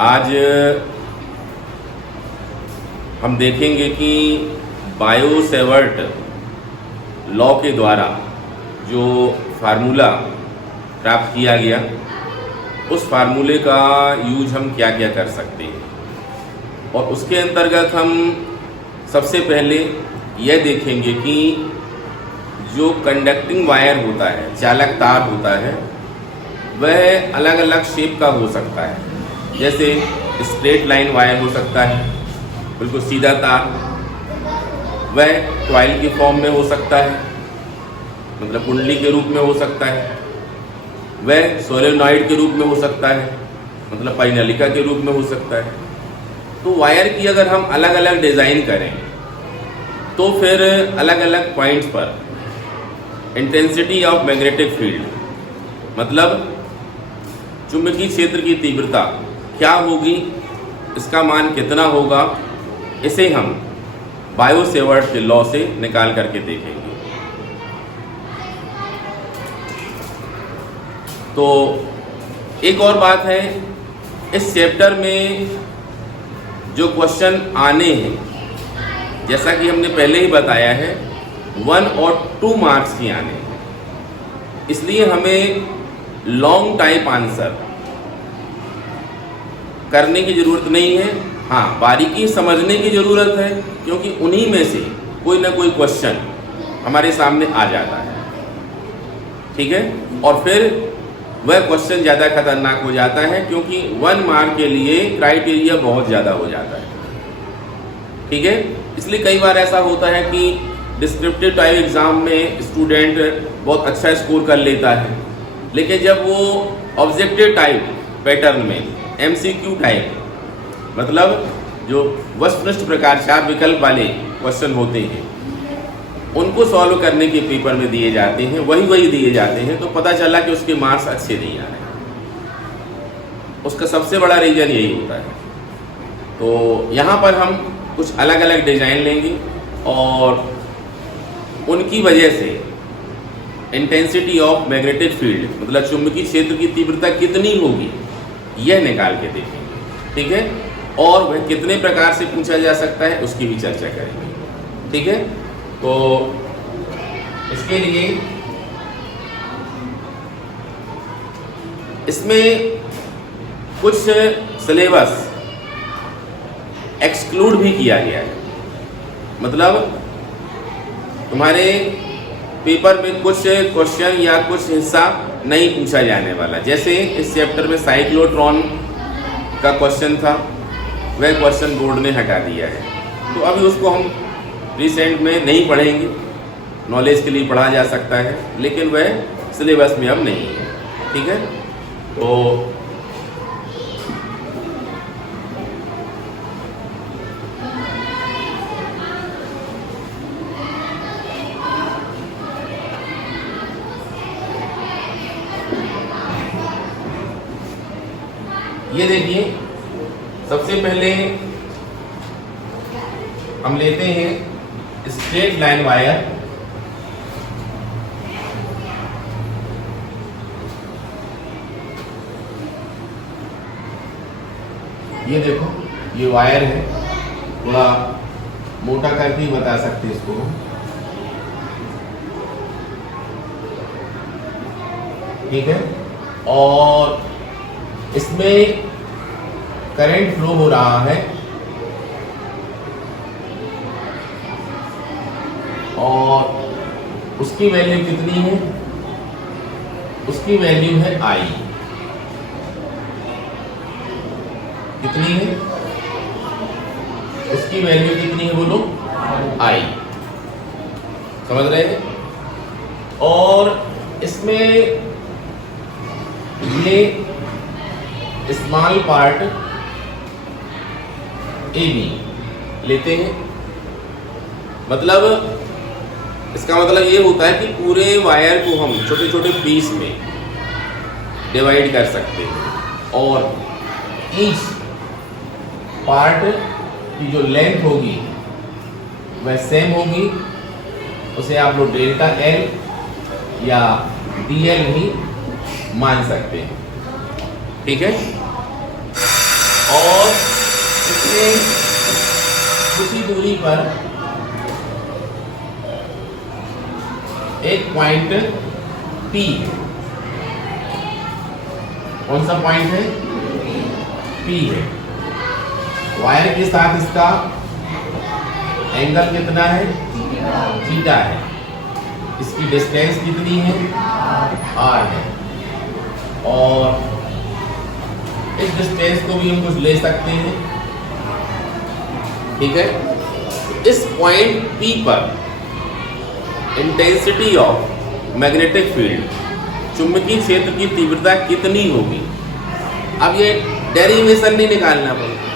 आज हम देखेंगे कि बायो-सेवर्ट लॉ के द्वारा जो फार्मूला प्राप्त किया गया, उस फार्मूले का यूज हम क्या क्या कर सकते हैं। और उसके अंतर्गत हम सबसे पहले यह देखेंगे कि जो कंडक्टिंग वायर होता है, चालक तार होता है, वह अलग अलग शेप का हो सकता है। जैसे स्ट्रेट लाइन वायर हो सकता है, बिल्कुल सीधा तार, वह कॉइल की फॉर्म में हो सकता है, मतलब कुंडली के रूप में हो सकता है, वह सोलेनॉइड के रूप में हो सकता है, मतलब परिनलिका के रूप में हो सकता है। तो वायर की अगर हम अलग अलग डिज़ाइन करें तो फिर अलग अलग पॉइंट्स पर इंटेंसिटी ऑफ मैग्नेटिक फील्ड, मतलब चुंबकीय क्षेत्र की तीव्रता क्या होगी, इसका मान कितना होगा, इसे हम बायो-सेवर्ट के लॉ से निकाल करके देखेंगे। तो एक और बात है, इस चैप्टर में जो क्वेश्चन आने हैं, जैसा कि हमने पहले ही बताया है, 1 और 2 मार्क्स की आने हैं, इसलिए हमें लॉन्ग टाइप आंसर करने की ज़रूरत नहीं है। हाँ, बारीकी समझने की ज़रूरत है, क्योंकि उन्हीं में से कोई ना कोई क्वेश्चन हमारे सामने आ जाता है, ठीक है। और फिर वह क्वेश्चन ज़्यादा खतरनाक हो जाता है, क्योंकि 1 मार्क के लिए क्राइटेरिया बहुत ज़्यादा हो जाता है, ठीक है। इसलिए कई बार ऐसा होता है कि डिस्क्रिप्टिव टाइप एग्ज़ाम में स्टूडेंट बहुत अच्छा स्कोर कर लेता है, लेकिन जब वो ऑब्जेक्टिव टाइप पैटर्न में MCQ टाइप, मतलब जो वस्तुनिष्ठ प्रकार 4 विकल्प वाले क्वेश्चन होते हैं, उनको सॉल्व करने के पेपर में दिए जाते हैं, वही दिए जाते हैं, तो पता चला कि उसके मार्क्स अच्छे नहीं आ रहे। उसका सबसे बड़ा रीज़न यही होता है। तो यहाँ पर हम कुछ अलग अलग डिज़ाइन लेंगे और उनकी वजह से इंटेंसिटी ऑफ मैग्नेटिक फील्ड, मतलब चुंबकीय क्षेत्र की तीव्रता कितनी होगी, यह निकाल के देखेंगे, ठीक है। और वह कितने प्रकार से पूछा जा सकता है, उसकी भी चर्चा करेंगे, ठीक है। तो इसके लिए इसमें कुछ सिलेबस एक्सक्लूड भी किया गया है, मतलब तुम्हारे पेपर में कुछ क्वेश्चन या कुछ हिस्सा नहीं पूछा जाने वाला। जैसे इस चैप्टर में साइक्लोट्रॉन का क्वेश्चन था, वह क्वेश्चन बोर्ड ने हटा दिया है, तो अभी उसको हम रिसेंट में नहीं पढ़ेंगे, नॉलेज के लिए पढ़ा जा सकता है, लेकिन वह सिलेबस में अब नहीं है, ठीक है। तो ये देखिए, सबसे पहले हम लेते हैं स्ट्रेट लाइन वायर। ये देखो, ये वायर है, थोड़ा मोटा करके ही बता सकते इसको, ठीक है। और इसमें करंट फ्लो हो रहा है और उसकी वैल्यू कितनी है, उसकी वैल्यू है I। कितनी है, उसकी वैल्यू कितनी है बोलो, I। समझ रहे हैं। और इसमें ये स्मॉल पार्ट AB लेते हैं, मतलब इसका मतलब ये होता है कि पूरे वायर को हम छोटे छोटे पीस में डिवाइड कर सकते हैं, और ईच पार्ट की जो लेंथ होगी वह सेम होगी, उसे आप लोग डेल्टा L या DL भी मान सकते हैं, ठीक है। और इसमें उसी दूरी पर एक पॉइंट P है। कौन सा पॉइंट है? P है। वायर के साथ इसका एंगल कितना है? थीटा है। इसकी डिस्टेंस कितनी है? r है। और इस डिस्टेंस को भी हम कुछ ले सकते हैं, ठीक है। इस पॉइंट P पर इंटेंसिटी ऑफ मैग्नेटिक फील्ड, चुंबकीय क्षेत्र की तीव्रता कितनी होगी? अब ये डेरिवेशन नहीं निकालना पड़ेगा,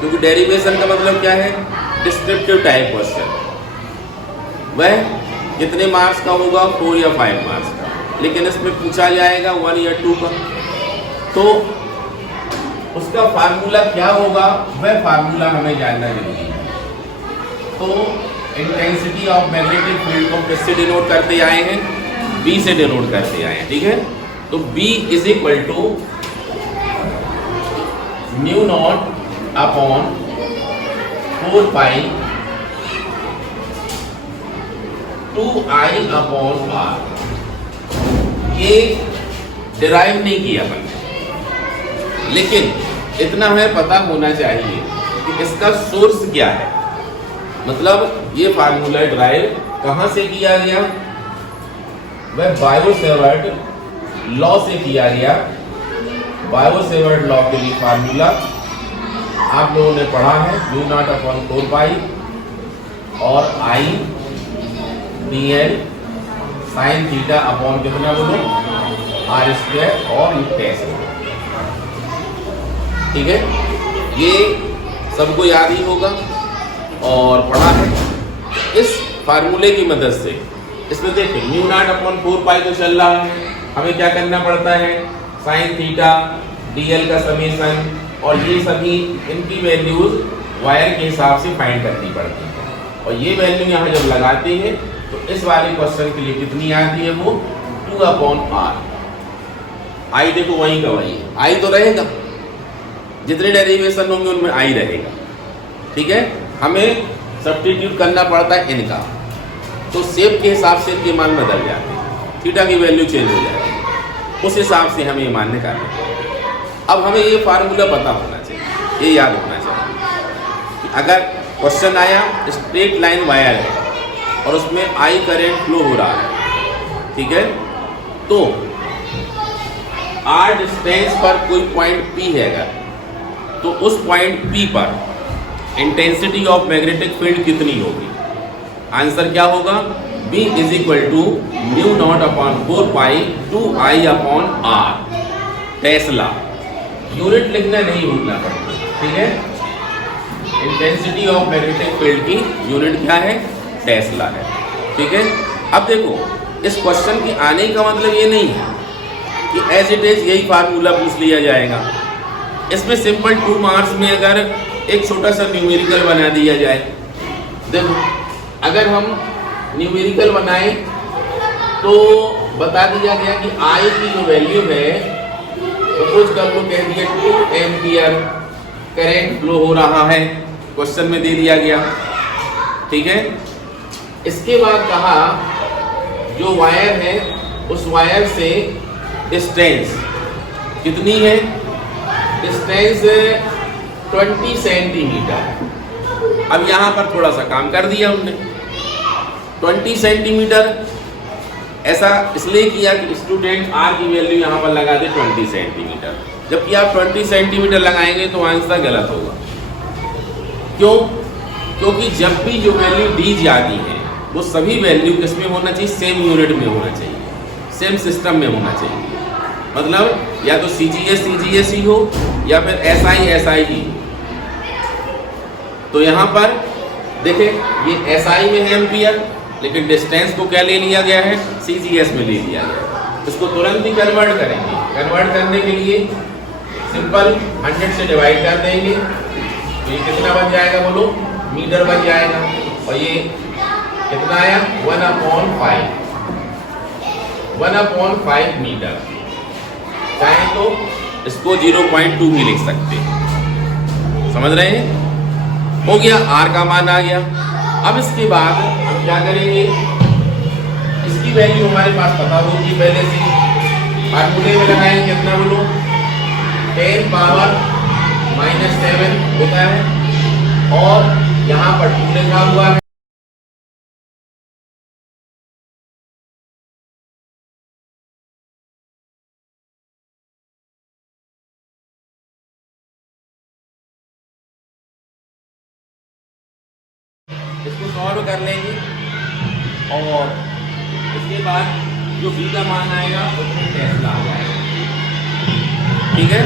क्योंकि डेरिवेशन का मतलब क्या है? Descriptive type question. वह कितने मार्क्स का होगा? 4 या 5 मार्क्स का। लेकिन इसमें पूछा जाएगा 1 या 2 का, तो उसका फार्मूला क्या होगा? वह फार्मूला हमें जानना जरूरी है। तो इंटेंसिटी ऑफ मैग्नेटिक फील्ड को किससे डिनोट करते आए हैं? B से डिनोट करते आए हैं, ठीक है। तो B is equal to mu not upon 4 pi 2I upon R। ये डिराइव नहीं किया मैंने, लेकिन इतना हमें पता होना चाहिए कि इसका सोर्स क्या है। मतलब ये फार्मूला डिराइव कहाँ से किया गया? वह बायो-सेवर्ट लॉ से किया गया। बायो-सेवर्ट लॉ के लिए फार्मूला आप लोगों ने पढ़ा है, म्यू नॉट अपॉन 4 पाई और I dl sine theta upon कितना बोलो? r स्क्वायर और टेस्ला, ठीक है। ये सबको याद ही होगा और पढ़ा है। इस फार्मूले की मदद से इसमें देखिए म्यू नॉट अपॉन 4 पाई तो चल रहा है, हमें क्या करना पड़ता है? साइन थीटा dl का समेशन और ये सभी इनकी वैल्यूज वायर के हिसाब से फाइंड करनी पड़ती है। और ये वैल्यू यहाँ जब लगाते हैं तो इस वाले क्वेश्चन के लिए कितनी आती है? वो 2 अपॉन r। I देखो वहीं का वही है, I तो रहेगा, जितने डेरिवेशन होंगे उनमें I रहेगा, ठीक है। हमें सब्स्टिट्यूट करना पड़ता है इनका, तो शेप के हिसाब से इनके मान बदल जाते हैं, थीटा की वैल्यू चेंज हो जाती है, उस हिसाब से हमें ये मान निकालना है। अब हमें ये फार्मूला पता होना चाहिए, ये याद होना चाहिए कि अगर क्वेश्चन आया स्ट्रेट लाइन वायर है और उसमें I करंट फ्लो हो रहा है, ठीक है, तो R डिस्टेंस पर कोई पॉइंट P है अगर, तो उस पॉइंट P पर इंटेंसिटी ऑफ मैग्नेटिक फील्ड कितनी होगी? आंसर क्या होगा? B is equal to mu not upon 4 pi 2I upon R। Tesla, unit लिखना नहीं भूलना पड़ता, ठीक है। इंटेंसिटी ऑफ मैग्नेटिक फील्ड की यूनिट क्या है? टेस्ला है, ठीक है। अब देखो इस क्वेश्चन के आने का मतलब ये नहीं है कि एज इट इज यही फार्मूला पूछ लिया जाएगा। इसमें सिंपल 2 मार्क्स में अगर एक छोटा सा न्यूमेरिकल बना दिया जाए, देखो अगर हम न्यूमेरिकल बनाएं तो बता दिया गया कि I की जो वैल्यू है, सपोज कर लो कह दिया 2 एम्पियर करंट फ्लो हो रहा है, क्वेश्चन में दे दिया गया, ठीक है। इसके बाद कहा जो वायर है उस वायर से डिस्टेंस कितनी है? Distance 20 centimetre. अब यहाँ पर थोड़ा सा काम कर दिया हमने, 20 सेंटीमीटर ऐसा इसलिए किया कि स्टूडेंट R की वैल्यू यहाँ पर लगा दे 20 सेंटीमीटर, जबकि आप 20 सेंटीमीटर लगाएंगे तो आंसर गलत होगा। क्यों? क्योंकि जब भी जो वैल्यू दी जाती है वो सभी वैल्यू किसमें होना चाहिए? सेम यूनिट में होना चाहिए, सेम सिस्टम में होना चाहिए। मतलब या तो CGS ही हो या फिर SI ही। तो यहाँ पर देखें ये SI में है एम्पियर, लेकिन डिस्टेंस को क्या ले लिया गया है? CGS में ले लिया गया है। इसको तुरंत ही कन्वर्ट करेंगे। कन्वर्ट करने के लिए सिंपल 100 से डिवाइड कर देंगे तो ये कितना बन जाएगा बोलो? मीटर बन जाएगा। और ये कितना आया? 1/5 मीटर। चाहे तो इसको 0.2 भी लिख सकते हैं, समझ रहे हैं? हो गया, आर का मान आ गया। अब इसके बाद हम क्या करेंगे, इसकी वैल्यू हमारे पास पता होगी पहले से, फॉर्मूले में लगाएंगे, कितना बोलो, 10 पावर -7 होता है, और यहाँ पर 2 लिखा हुआ है। इसको सॉल्व कर लेंगे और इसके बाद जो बी का मान आएगा उसमें टेस्ला आ जाएगा। ठीक है।